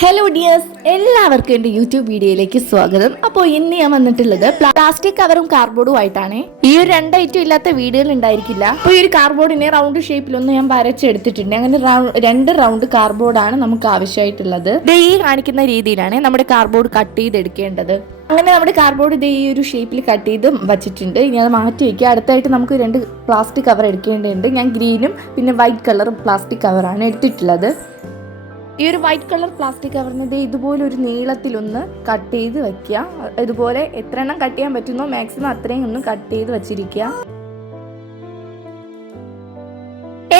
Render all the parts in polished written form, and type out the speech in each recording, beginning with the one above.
Hello dears, എല്ലാവർക്കും എൻ്റെ YouTube വീഡിയോയിലേക്ക് സ്വാഗതം. അപ്പോൾ ഇന്ന് ഞാൻ വന്നിട്ടുള്ളത് പ്ലാസ്റ്റിക് കവറും കാർഡ്ബോർഡും ആയിട്ടാണ്. ഈ ഒരു രണ്ട് ഐറ്റം ഇല്ലാത്ത വീഡിയോയിൽ ഉണ്ടായിരിക്കില്ല. അപ്പോൾ ഈ ഒരു കാർഡ്ബോർഡിനെ റൗണ്ട് ഷേപ്പിലൊന്ന് ഞാൻ വരച്ചെടുത്തിട്ടുണ്ട്. അങ്ങനെ രണ്ട് റൗണ്ട് കാർഡ്ബോർഡാണ് നമുക്ക് ആവശ്യമായിട്ടുള്ളത്. ഈ കാണിക്കുന്ന രീതിയിലാണ് നമ്മുടെ കാർഡ്ബോർഡ് കട്ട് ചെയ്തെടുക്കേണ്ടത്. അങ്ങനെ നമ്മുടെ കാർഡ്ബോർഡ് ഈ ഒരു ഷേപ്പിൽ കട്ട് ചെയ്ത് വച്ചിട്ടുണ്ട്. ഇനി അത് മാറ്റി വയ്ക്കുക. അടുത്തായിട്ട് നമുക്ക് രണ്ട് പ്ലാസ്റ്റിക് കവർ എടുക്കേണ്ടതുണ്ട്. ഞാൻ ഗ്രീനും പിന്നെ വൈറ്റ് കളറും പ്ലാസ്റ്റിക് കവറാണ് എടുത്തിട്ടുള്ളത്. ഈ ഒരു വൈറ്റ് കളർ പ്ലാസ്റ്റിക് കവറിന് ഇതുപോലെ ഒരു നീളത്തിലൊന്ന് കട്ട് ചെയ്ത് വെക്കുക. ഇതുപോലെ എത്ര എണ്ണം കട്ട് ചെയ്യാൻ പറ്റുന്നോ മാക്സിമം അത്രയും ഒന്ന് കട്ട് ചെയ്ത് വെച്ചിരിക്കുക.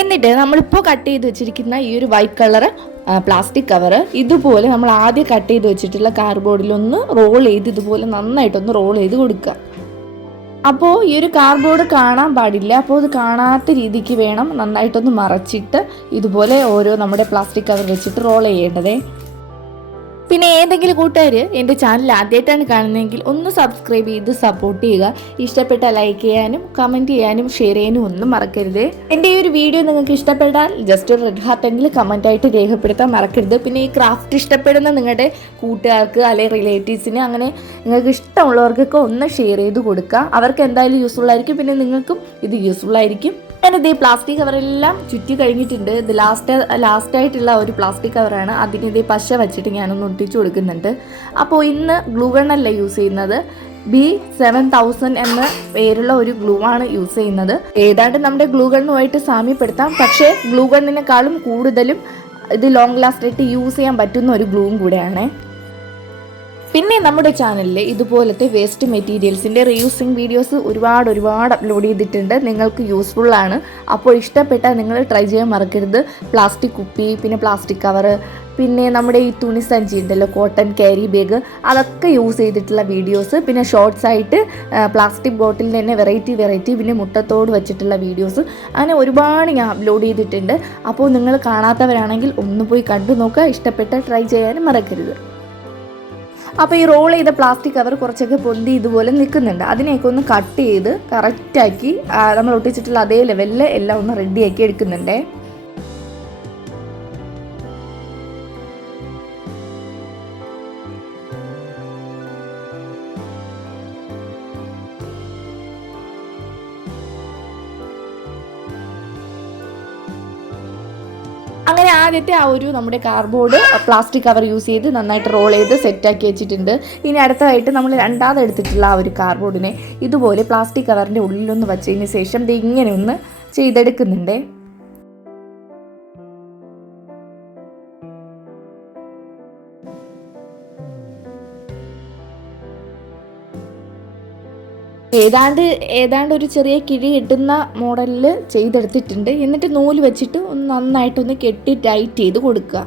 എന്നിട്ട് നമ്മളിപ്പോൾ കട്ട് ചെയ്ത് വെച്ചിരിക്കുന്ന ഈ ഒരു വൈറ്റ് കളർ പ്ലാസ്റ്റിക് കവർ ഇതുപോലെ നമ്മൾ ആദ്യം കട്ട് ചെയ്ത് വെച്ചിട്ടുള്ള കാർഡ്ബോർഡിലൊന്ന് റോൾ ചെയ്ത് ഇതുപോലെ നന്നായിട്ടൊന്ന് റോൾ ചെയ്ത് കൊടുക്കുക. അപ്പോൾ ഈ ഒരു കാർഡ്ബോർഡ് കാണാൻ പാടില്ല. അപ്പോൾ അത് കാണാത്ത രീതിക്ക് വേണം നന്നായിട്ടൊന്ന് മറച്ചിട്ട് ഇതുപോലെ ഓരോ നമ്മുടെ പ്ലാസ്റ്റിക് കവർ വെച്ചിട്ട് റോൾ ചെയ്യേണ്ടത്. പിന്നെ ഏതെങ്കിലും കൂട്ടുകാർ എൻ്റെ ചാനൽ ആദ്യമായിട്ടാണ് കാണുന്നതെങ്കിൽ ഒന്ന് സബ്സ്ക്രൈബ് ചെയ്ത് സപ്പോർട്ട് ചെയ്യുക. ഇഷ്ടപ്പെട്ട ലൈക്ക് ചെയ്യാനും കമൻറ്റ് ചെയ്യാനും ഷെയർ ചെയ്യാനും ഒന്നും മറക്കരുത്. എൻ്റെ ഈ ഒരു വീഡിയോ നിങ്ങൾക്ക് ഇഷ്ടപ്പെട്ടാൽ ജസ്റ്റ് ഒരു റെഡ് ഹാർട്ട് എങ്കിലും കമൻറ്റായിട്ട് രേഖപ്പെടുത്താൻ മറക്കരുത്. പിന്നെ ഈ ക്രാഫ്റ്റ് ഇഷ്ടപ്പെടുന്ന നിങ്ങളുടെ കൂട്ടുകാർക്ക് അല്ലെങ്കിൽ റിലേറ്റീവ്സിന് അങ്ങനെ നിങ്ങൾക്ക് ഇഷ്ടമുള്ളവർക്കൊക്കെ ഒന്ന് ഷെയർ ചെയ്ത് കൊടുക്കുക. അവർക്ക് എന്തായാലും യൂസ്ഫുൾ ആയിരിക്കും, പിന്നെ നിങ്ങൾക്കും ഇത് യൂസ്ഫുൾ ആയിരിക്കും. ഞാനിത് ഈ പ്ലാസ്റ്റിക് കവറെല്ലാം ചുറ്റി കഴിഞ്ഞിട്ടുണ്ട്. ഇത് ലാസ്റ്റായിട്ടുള്ള ഒരു പ്ലാസ്റ്റിക് കവറാണ്. അതിനിത് പശ വെച്ചിട്ട് ഞാനൊന്ന് ഒട്ടിച്ചു കൊടുക്കുന്നുണ്ട്. അപ്പോൾ ഇന്ന് ഗ്ലൂ ഗണ്ണല്ല യൂസ് ചെയ്യുന്നത്, B7000 എന്ന പേരുള്ള ഒരു ഗ്ലൂ ആണ് യൂസ് ചെയ്യുന്നത്. ഏതാണ്ട് നമ്മുടെ ഗ്ലൂ ഗണ്ണുമായിട്ട് സാമ്യപ്പെടുത്താം, പക്ഷേ ഗ്ലൂ ഗണ്ണിനെക്കാളും കൂടുതലും ഇത് ലോങ് ലാസ്റ്റ് ആയിട്ട് യൂസ് ചെയ്യാൻ പറ്റുന്ന ഒരു ഗ്ലൂവും കൂടെയാണ്. പിന്നെ നമ്മുടെ ചാനലിൽ ഇതുപോലത്തെ വേസ്റ്റ് മെറ്റീരിയൽസിൻ്റെ റീയൂസിങ് വീഡിയോസ് ഒരുപാട് അപ്ലോഡ് ചെയ്തിട്ടുണ്ട്. നിങ്ങൾക്ക് യൂസ്ഫുൾ ആണ്. അപ്പോൾ ഇഷ്ടപ്പെട്ടാൽ നിങ്ങൾ ട്രൈ ചെയ്യാൻ മറക്കരുത്. പ്ലാസ്റ്റിക് കുപ്പി, പിന്നെ പ്ലാസ്റ്റിക് കവറ്, പിന്നെ നമ്മുടെ ഈ തുണി സഞ്ചി ഉണ്ടല്ലോ, കോട്ടൺ ക്യാരി ബാഗ്, അതൊക്കെ യൂസ് ചെയ്തിട്ടുള്ള വീഡിയോസ്, പിന്നെ ഷോർട്സ് ആയിട്ട് പ്ലാസ്റ്റിക് ബോട്ടിലിൻ്റെ തന്നെ വെറൈറ്റി പിന്നെ മുട്ടത്തോട് വെച്ചിട്ടുള്ള വീഡിയോസ്, അങ്ങനെ ഒരുപാട് ഞാൻ അപ്ലോഡ് ചെയ്തിട്ടുണ്ട്. അപ്പോൾ നിങ്ങൾ കാണാത്തവരാണെങ്കിൽ ഒന്ന് പോയി കണ്ടു നോക്കുക. ഇഷ്ടപ്പെട്ടാൽ ട്രൈ ചെയ്യാനും മറക്കരുത്. അപ്പോൾ ഈ റോൾ ചെയ്ത പ്ലാസ്റ്റിക് കവർ കുറച്ചൊക്കെ പൊന്തി ഇതുപോലെ നിൽക്കുന്നുണ്ട്. അതിനെയൊക്കെ ഒന്ന് കട്ട് ചെയ്ത് കറക്റ്റാക്കി നമ്മൾ ഒട്ടിച്ചിട്ടുള്ള അതേ ലെവലിൽ എല്ലാം ഒന്ന് റെഡിയാക്കി എടുക്കുന്നുണ്ട്. അങ്ങനെ ആദ്യത്തെ ആ ഒരു നമ്മുടെ കാർഡ്ബോർഡ് പ്ലാസ്റ്റിക് കവർ യൂസ് ചെയ്ത് നന്നായിട്ട് റോൾ ചെയ്ത് സെറ്റാക്കി വെച്ചിട്ടുണ്ട്. ഇനി അടുത്തതായിട്ട് നമ്മൾ രണ്ടാമത് എടുത്തിട്ടുള്ള ആ ഒരു കാർഡ്ബോർഡിനെ ഇതുപോലെ പ്ലാസ്റ്റിക് കവറിൻ്റെ ഉള്ളിലൊന്ന് വച്ചതിന് ശേഷം ഇത് ഇങ്ങനെ ഒന്ന് ചെയ്തെടുക്കുന്നുണ്ട്. ഏതാണ്ട് ഒരു ചെറിയ കിഴി കെട്ടുന്ന മോഡലിൽ ചെയ്തെടുത്തിട്ടുണ്ട്. എന്നിട്ട് നൂല് വെച്ചിട്ട് ഒന്ന് നന്നായിട്ടൊന്ന് കെട്ടി ടൈറ്റ് ചെയ്ത് കൊടുക്കുക.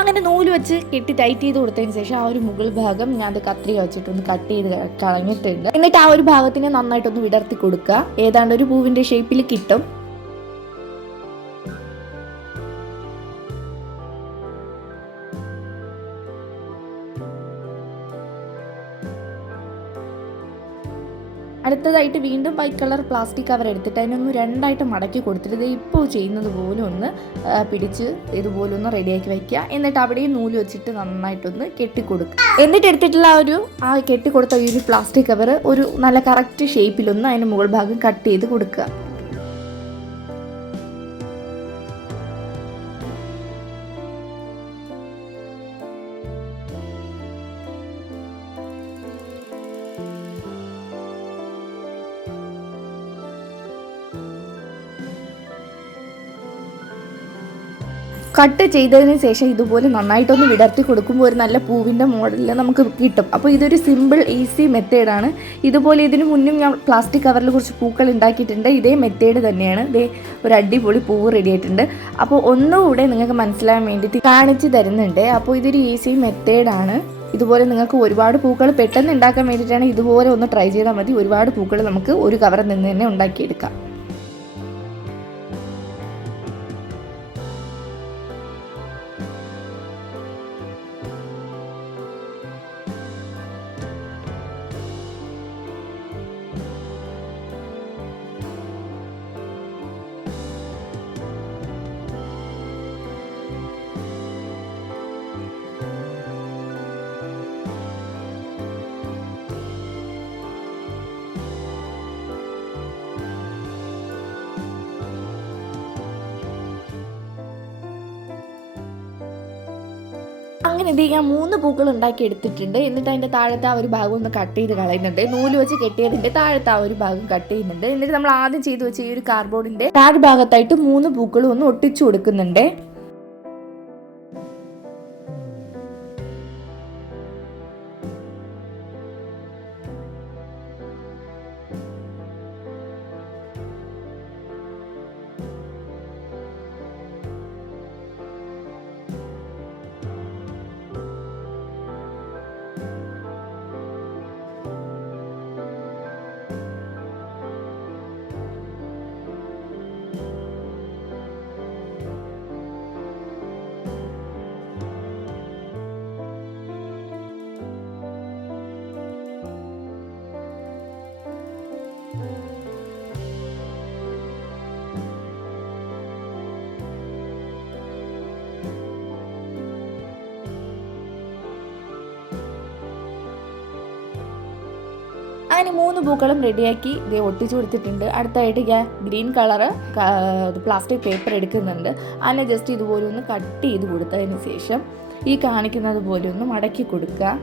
അങ്ങനെ നൂല് വെച്ച് കെട്ടി ടൈറ്റ് ചെയ്ത് കൊടുത്തതിന് ശേഷം ആ ഒരു മുകൾ ഭാഗം ഞാൻ അത് കത്രിക വെച്ചിട്ടൊന്ന് കട്ട് ചെയ്ത് കളഞ്ഞിട്ടുണ്ട്. എന്നിട്ട് ആ ഒരു ഭാഗത്തിനെ നന്നായിട്ടൊന്ന് വിടർത്തി കൊടുക്കുക. ഏതാണ്ട് ഒരു പൂവിൻ്റെ ഷേപ്പിൽ കിട്ടും. അടുത്തതായിട്ട് വീണ്ടും വൈറ്റ് കളർ പ്ലാസ്റ്റിക് കവർ എടുത്തിട്ട് അതിനൊന്ന് രണ്ടായിട്ട് മടക്കി കൊടുത്തിട്ട് ഇത് ഇപ്പോൾ ചെയ്യുന്നത് പോലെ ഒന്ന് പിടിച്ച് ഇതുപോലെ ഒന്ന് റെഡിയാക്കി വയ്ക്കുക. എന്നിട്ട് അവിടെയും നൂല് വെച്ചിട്ട് നന്നായിട്ടൊന്ന് കെട്ടിക്കൊടുക്കുക. എന്നിട്ട് എടുത്തിട്ടുള്ള ആ കെട്ടിക്കൊടുത്ത ഈ ഒരു പ്ലാസ്റ്റിക് കവർ ഒരു നല്ല കറക്റ്റ് ഷേപ്പിലൊന്ന് അതിൻ്റെ മുകൾ ഭാഗം കട്ട് ചെയ്ത് കൊടുക്കുക. കട്ട് ചെയ്തതിന് ശേഷം ഇതുപോലെ നന്നായിട്ടൊന്ന് വിടർത്തി കൊടുക്കുമ്പോൾ ഒരു നല്ല പൂവിൻ്റെ മോഡലിൽ നമുക്ക് കിട്ടും. അപ്പോൾ ഇതൊരു സിമ്പിൾ ഈസി മെത്തേഡാണ്. ഇതുപോലെ ഇതിന് മുന്നും ഞാൻ പ്ലാസ്റ്റിക് കവറിൽ കുറച്ച് പൂക്കൾ ഉണ്ടാക്കിയിട്ടുണ്ട്. ഇതേ മെത്തേഡ് തന്നെയാണ്. ഇതേ ഒരു അടിപൊളി പൂവ് റെഡി ആയിട്ടുണ്ട്. അപ്പോൾ ഒന്നുകൂടെ നിങ്ങൾക്ക് മനസ്സിലാകാൻ വേണ്ടിയിട്ട് കാണിച്ച് തരുന്നുണ്ട്. അപ്പോൾ ഇതൊരു ഈസി മെത്തേഡാണ്. ഇതുപോലെ നിങ്ങൾക്ക് ഒരുപാട് പൂക്കൾ പെട്ടെന്ന് ഉണ്ടാക്കാൻ വേണ്ടിയിട്ടാണ് ഇതുപോലെ ഒന്ന് ട്രൈ ചെയ്താൽ മതി. ഒരുപാട് പൂക്കൾ നമുക്ക് ഒരു കവറിൽ നിന്ന് തന്നെ ഉണ്ടാക്കിയെടുക്കാം. അങ്ങനെ ഇത് ഞാൻ 3 പൂക്കൾ ഉണ്ടാക്കി എടുത്തിട്ടുണ്ട്. എന്നിട്ട് അതിൻ്റെ താഴത്തെ ആ ഒരു ഭാഗം ഒന്ന് കട്ട് ചെയ്ത് കളയുന്നുണ്ട്. നൂല് വെച്ച് കെട്ടിയതിൻ്റെ താഴത്തെ ആ ഒരു ഭാഗം കട്ട് ചെയ്യുന്നുണ്ട്. എന്നിട്ട് നമ്മൾ ആദ്യം ചെയ്ത് വെച്ച ഈ ഒരു കാർഡ്ബോർഡിൻ്റെ താഴ് ഭാഗത്തായിട്ട് 3 പൂക്കളും ഒന്ന് ഒട്ടിച്ചു കൊടുക്കുന്നുണ്ട്. അങ്ങനെ 3 പൂക്കളും റെഡിയാക്കി ഇത് ഒട്ടിച്ചു കൊടുത്തിട്ടുണ്ട്. അടുത്തായിട്ട് ഞാൻ ഗ്രീൻ കളറ് പ്ലാസ്റ്റിക് പേപ്പർ എടുക്കുന്നുണ്ട്. അതിനെ ജസ്റ്റ് ഇതുപോലെ ഒന്ന് കട്ട് ചെയ്ത് കൊടുത്തതിന് ശേഷം ഈ കാണിക്കുന്നത് പോലെ ഒന്ന് മടക്കി കൊടുക്കുക.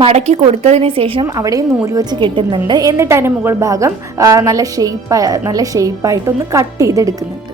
മടക്കി കൊടുത്തതിന് ശേഷം അവിടെയും നൂല് വെച്ച് കെട്ടുന്നുണ്ട്. എന്നിട്ട് അതിൻ്റെ മുകൾ ഭാഗം നല്ല ഷേപ്പായിട്ടൊന്ന് കട്ട് ചെയ്തെടുക്കുന്നുണ്ട്.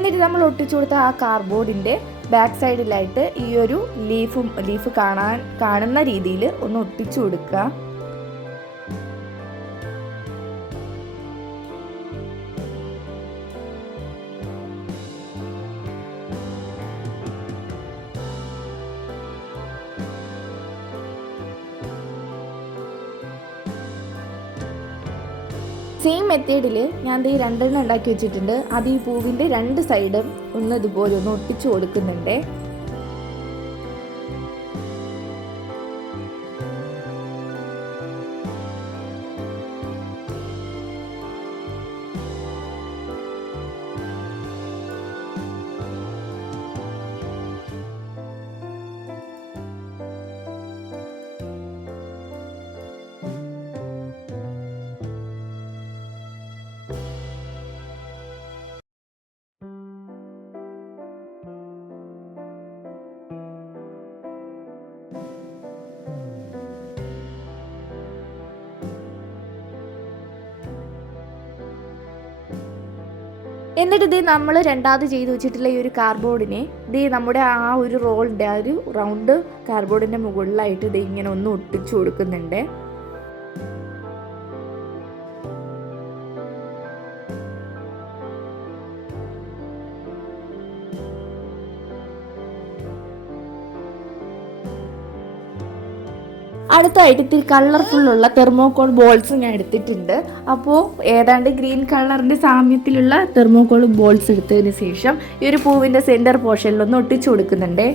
എന്നിട്ട് നമ്മൾ ഒട്ടിച്ചു കൊടുത്ത ആ കാർഡ്ബോർഡിൻ്റെ ബാക്ക് സൈഡിലായിട്ട് ഈ ഒരു ലീഫ് കാണുന്ന രീതിയിൽ ഒന്ന് ഒട്ടിച്ചു കൊടുക്കുക. സെയിം മെത്തേഡിൽ ഞാൻ ഈ 2 ഉണ്ടാക്കി വെച്ചിട്ടുണ്ട്. അത് ഈ പൂവിൻ്റെ 2 സൈഡും ഒന്ന് ഇതുപോലെ ഒന്ന് ഒട്ടിച്ചു കൊടുക്കുന്നുണ്ട്. എന്നിട്ട് ഇത് നമ്മൾ രണ്ടാമത് ചെയ്ത് വെച്ചിട്ടുള്ള ഈ ഒരു കാർഡ്ബോർഡിനെ ഇത് നമ്മുടെ ആ ഒരു റോളിൻ്റെ ആ ഒരു റൗണ്ട് കാർഡ്ബോർഡിൻ്റെ മുകളിലായിട്ട് ഇത് ഇങ്ങനെ ഒന്ന് ഒട്ടിച്ചു കൊടുക്കുന്നുണ്ട്. അടുത്തായിട്ട് ഇത്തിരി കളർഫുള്ളുള്ള തെർമോകോൾ ബോൾസ് ഞാൻ എടുത്തിട്ടുണ്ട്. അപ്പോൾ ഏതാണ്ട് ഗ്രീൻ കളറിൻ്റെ സാമ്യത്തിലുള്ള തെർമോകോൾ ബോൾസ് എടുത്തതിന് ശേഷം ഈ ഒരു പൂവിൻ്റെ സെൻറ്റർ പോർഷനിലൊന്ന് ഒട്ടിച്ചു കൊടുക്കുന്നുണ്ട്.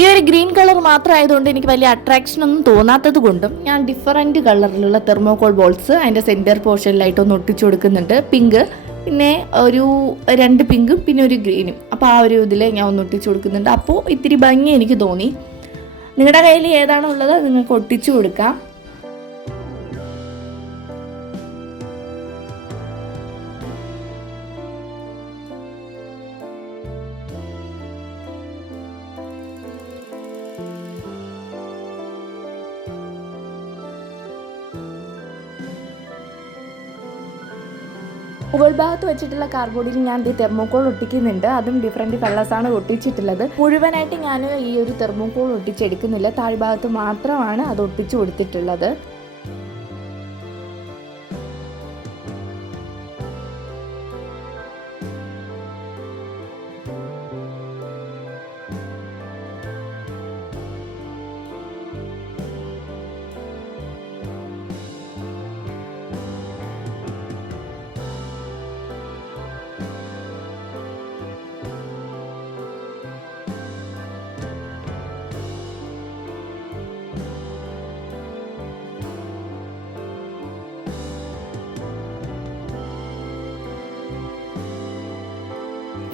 ഈ ഒരു ഗ്രീൻ കളർ മാത്രമായതുകൊണ്ട് എനിക്ക് വലിയ അട്രാക്ഷൻ ഒന്നും തോന്നാത്തത് കൊണ്ടും ഞാൻ ഡിഫറൻറ്റ് കളറിലുള്ള തെർമോകോൾ ബോൾസ് അതിൻ്റെ സെൻറ്റർ പോർഷനിലായിട്ടൊന്ന് ഒട്ടിച്ചു കൊടുക്കുന്നുണ്ട്. പിങ്ക്, പിന്നെ ഒരു 2 പിങ്കും പിന്നെ ഒരു ഗ്രീനും. അപ്പോൾ ആ ഒരു ഇതിൽ ഞാൻ ഒന്ന് ഒട്ടിച്ചു കൊടുക്കുന്നുണ്ട്. അപ്പോൾ ഇത്തിരി ഭംഗി എനിക്ക് തോന്നി. നിങ്ങളുടെ കയ്യിൽ ഏതാണോ ഉള്ളത് നിങ്ങൾക്ക് ഒട്ടിച്ചു കൊടുക്കാം. മുകൾ ഭാഗത്ത് വെച്ചിട്ടുള്ള കാർഡ്ബോർഡിൽ ഞാൻ ഈ തെർമോക്കോൾ ഒട്ടിക്കുന്നുണ്ട്. അതും ഡിഫറെൻറ്റ് കളേഴ്സാണ് ഒട്ടിച്ചിട്ടുള്ളത്. മുഴുവനായിട്ട് ഞാൻ ഈ ഒരു തെർമോക്കോൾ ഒട്ടിച്ചെടുക്കുന്നില്ല, താഴ്ഭാഗത്ത് മാത്രമാണ് അത് ഒട്ടിച്ചു കൊടുത്തിട്ടുള്ളത്.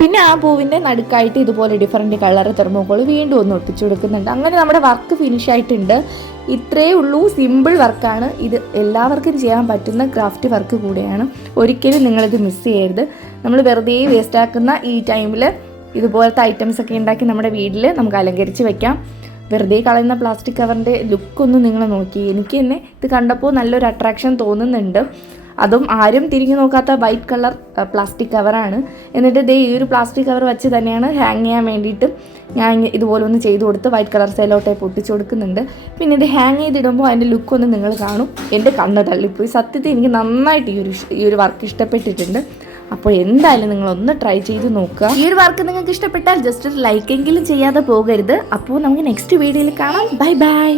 പിന്നെ ആ പൂവിൻ്റെ നടുക്കായിട്ട് ഇതുപോലെ ഡിഫറെൻറ്റ് കളർ തെർമോക്കോൾ വീണ്ടും ഒന്ന് ഒട്ടിച്ചു കൊടുക്കുന്നുണ്ട്. അങ്ങനെ നമ്മുടെ വർക്ക് ഫിനിഷ് ആയിട്ടുണ്ട്. ഇത്രയേ ഉള്ളൂ, സിമ്പിൾ വർക്കാണ്. ഇത് എല്ലാവർക്കും ചെയ്യാൻ പറ്റുന്ന ക്രാഫ്റ്റ് വർക്ക് കൂടെയാണ്. ഒരിക്കലും നിങ്ങളിത് മിസ് ചെയ്യരുത്. നമ്മൾ വെറുതെ വേസ്റ്റാക്കുന്ന ഈ ടൈമിൽ ഇതുപോലത്തെ ഐറ്റംസ് ഒക്കെ ഉണ്ടാക്കി നമ്മുടെ വീട്ടിൽ നമുക്ക് അലങ്കരിച്ച് വെക്കാം. വെറുതെ കളയുന്ന പ്ലാസ്റ്റിക് കവറിൻ്റെ ലുക്കൊന്ന് നിങ്ങൾ നോക്കി. എനിക്ക് തന്നെ ഇത് കണ്ടപ്പോൾ നല്ലൊരു അട്രാക്ഷൻ തോന്നുന്നുണ്ട്. അതും ആരും തിരിഞ്ഞു നോക്കാത്ത വൈറ്റ് കളർ പ്ലാസ്റ്റിക് കവറാണ്. എന്നിട്ട് ഈ ഒരു പ്ലാസ്റ്റിക് കവർ വെച്ച് തന്നെയാണ് ഹാങ് ചെയ്യാൻ വേണ്ടിയിട്ട് ഞാൻ ഇതുപോലെ ഒന്ന് ചെയ്ത് കൊടുത്ത് വൈറ്റ് കളർ സെല്ലോ ടൈപ്പ് ഒട്ടിച്ച് കൊടുക്കുന്നുണ്ട്. പിന്നെ ഇത് ഹാങ് ചെയ്തിടുമ്പോൾ അതിൻ്റെ ലുക്കൊന്ന് നിങ്ങൾ കാണും. എൻ്റെ കണ്ണ് തള്ളിപ്പോയി. സത്യത്തിൽ എനിക്ക് നന്നായിട്ട് ഈ ഒരു വർക്ക് ഇഷ്ടപ്പെട്ടിട്ടുണ്ട്. അപ്പോൾ എന്തായാലും നിങ്ങളൊന്ന് ട്രൈ ചെയ്ത് നോക്കുക. ഈ ഒരു വർക്ക് നിങ്ങൾക്ക് ഇഷ്ടപ്പെട്ടാൽ ജസ്റ്റ് ഒരു ലൈക്കെങ്കിലും ചെയ്യാതെ പോകരുത്. അപ്പോൾ നമുക്ക് നെക്സ്റ്റ് വീഡിയോയിൽ കാണാം. Bye bye.